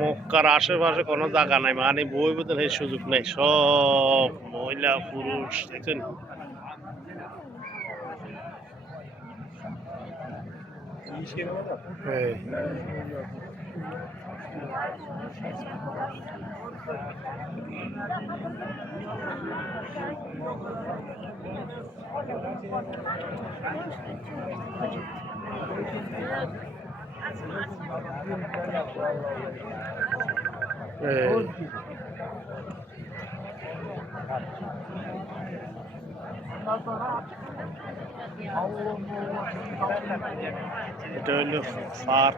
মক্কার আশেপাশে কোনো জায়গা নাই, মানে বই বোধের সুযোগ নেই, সব মহিলা পুরুষ দেখছেন। এটা হইল পার্ক।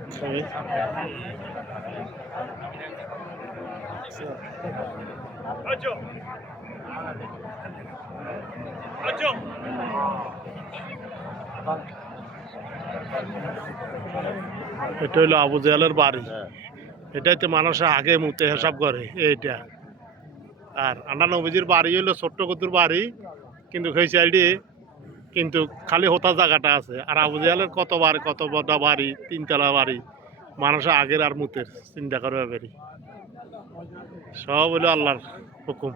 এটা হইলো আবু জাহেলের বাড়ি, এটাই তো মানুষের আগে মুতে হিসাব করে এইটা। আর আন্না নবীজির বাড়ি হইলো ছোট্ট কুতুর বাড়ি, কিন্তু সেই সাইডে কিন্তু খালি হোতা জায়গাটা আছে। আর আবু জাহেলের কত বড় বাড়ি, 3 তলা বাড়ি, মানুষের আগের আর মুতের চিন্তা করবে বেরি। সব হইলো আল্লাহর হুকুম।